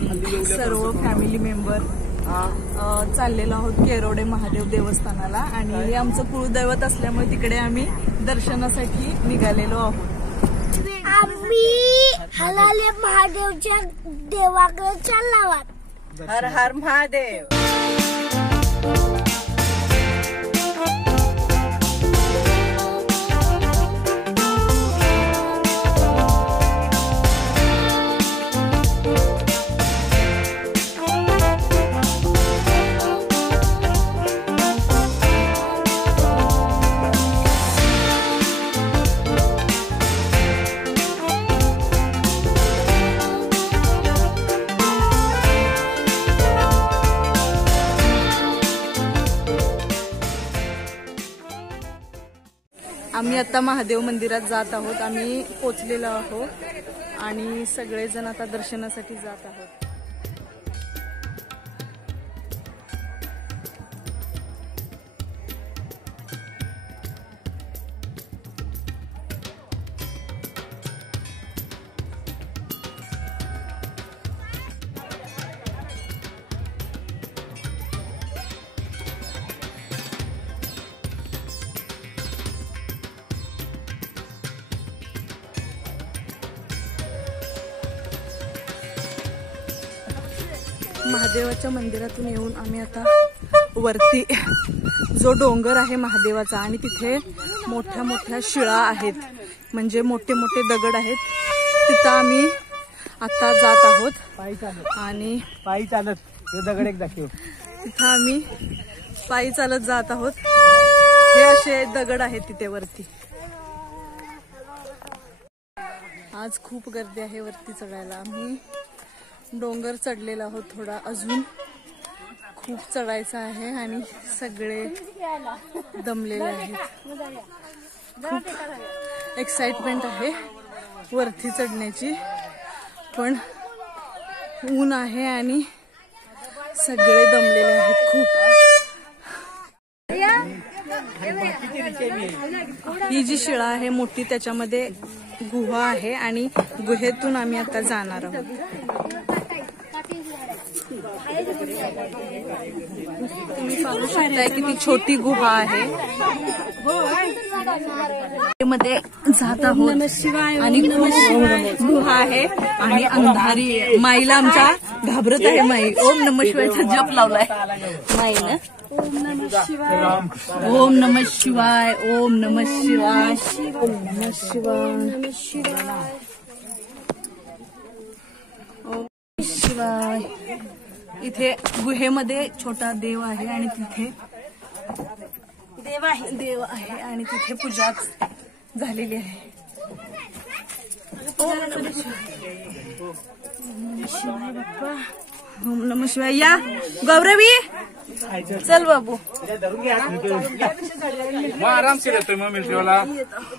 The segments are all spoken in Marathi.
आम्ही सर्व फॅमिली मेंबर चाललेलो आहोत केरोडे महादेव देवस्थानाला आणि हे आमचं कुळदैवत असल्यामुळे तिकडे आम्ही दर्शनासाठी निघालेलो आहोत। आम्ही हलाले महादेवच्या देवाकडे चाललो आहोत। हर हर महादेव। आम्ही आता महादेव मंदिरात जात आहोत। आम्ही पोचलेलो आहोत आणि सगळेजण आता दर्शनासाठी जात आहोत। महादेवाच्या मंदिरातून येऊन आम्ही आता वरती जो डोंगर आहे महादेवाचा आणि तिथे मोठ्या मोठ्या शिळा आहेत, म्हणजे मोठे मोठे दगड आहेत, तिथं आम्ही आता जात आहोत आणि पायी चालत दगड एक दाखव। तिथं आम्ही पायी चालत जात आहोत। हे असे दगड आहेत तिथे वरती। आज खूप गर्दी आहे वरती चढायला। आम्ही डोंगर चढलेला आहोत, थोडा अजून खूप चढायचं आहे आणि सगळे दमलेले आहेत। खूप एक्साइटमेंट आहे वरती चढण्याची, पण ऊन आहे आणि सगळे दमलेले आहेत खूप। ही जी शिळा आहे मोठी, त्याच्यामध्ये गुहा आहे आणि गुहेतून आम्ही आता जाणार आहोत। तुम्ही पाहू शकताय किती छोटी गुहा आहे। मध्ये जात आहोत आणि गुहा आहे आणि अंधारी आहे। माईला आमच्या घाबरत आहे माई। ओम नमः शिवायचा जप लावलाय माईनं। ओम नमः शिवाय, ओम नमः शिवाय, ओम नमः शिवाय, ओम नमः शिवाय, नमः शिवाय, ओम शिवाय। इथे गुहेमध्ये छोटा देव आहे आणि तिथे देव आहे आणि तिथे पूजा झालेली आहे। ओम नमः शिवाय बाप्पा, ओम नमः शिवाय। या गौरवी चल बाबू, आराम से रहते मग मिळते वाला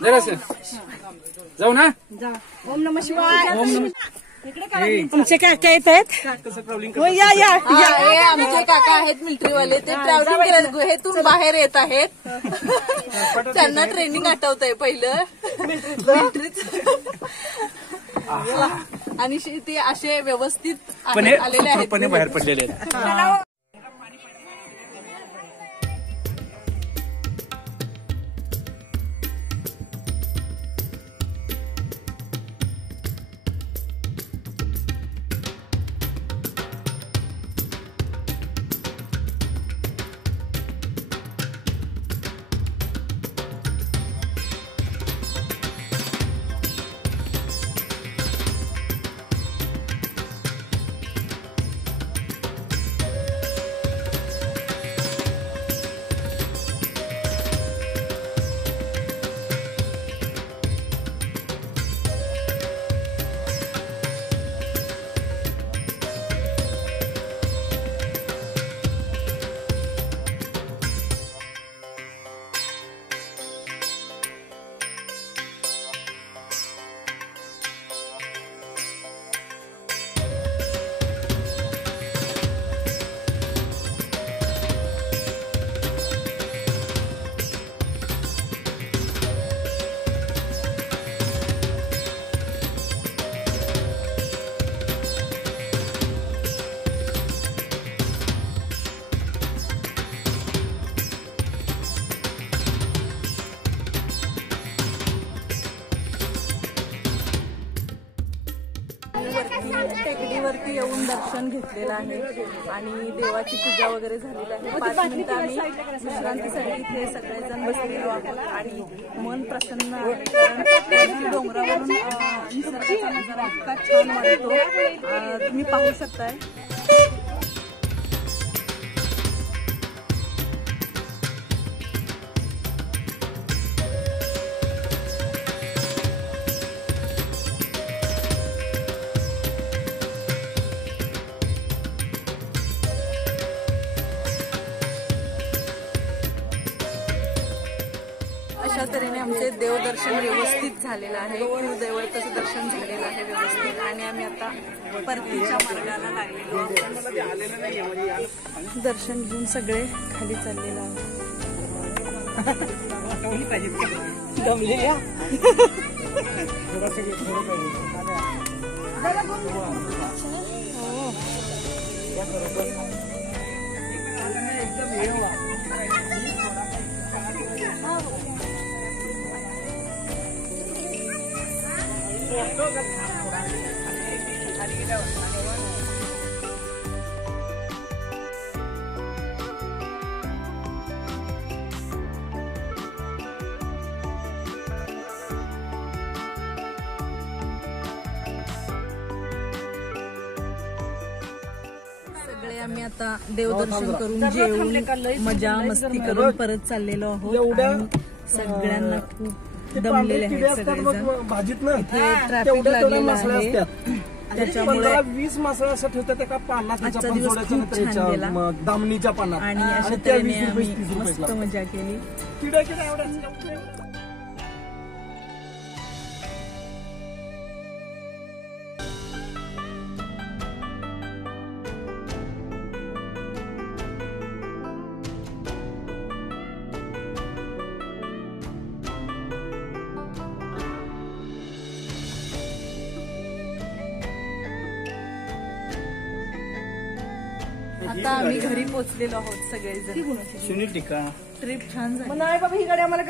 जरा से जाऊ ना। ओम नमः शिवाय। तुमचे काका येत आहेत? या आमचे काका आहेत मिलिटरीवाले, ते ट्रॅव्हलिंग करत गुहेतून बाहेर येत आहेत। त्यांना ट्रेनिंग आठवतंय पहिलं मिलिटरीच, आणि ते असे व्यवस्थित आलेले आहेत, बाहेर पडलेले आहेत। दर्शन घेतलेलं आहे आणि देवाची पूजा वगैरे झालेली आहे. 5 मिनिटं आम्ही विश्रांतीसाठी इथे सगळेजण बसलेलो आहोत आणि मन प्रसन्न आहे. कारण डोंगरावरून निसर्गाचा नजारा इतका छान वाटतो, तुम्ही पाहू शकताय. अशा तऱ्हेने आमचे देवदर्शन व्यवस्थित झालेलं आहे. कुलदैवताचं दर्शन झालेलं आहे व्यवस्थित आणि आम्ही आता परतीच्या मार्गाला लागलेलो आहोत. दर्शन घेऊन सगळे खाली चाललेलो आहोत. सगळे आम्ही आता देवदर्शन करून जेवून मजा मस्ती करून परत चाललेलो आहोत. आणि सगळ्यांना खूप दमलेले आहेत सगळेजण. इथे ट्रॅफिक लागलेलं आहे त्याच्यामुळे 20 मासळं असं ठेवतात एका पानात, आजचा दिवस खूप छान गेला दामणीच्या पानात आणि अशा त्या तऱ्हेने 20 रुपये, आम्ही 30 रुपये मस्त मजा केली. आता आम्ही घरी पोहोचलेलो आहोत सगळेजण. सुनील टिका ट्रिप छान झाली. नाही बाबा ही गाडी आम्हाला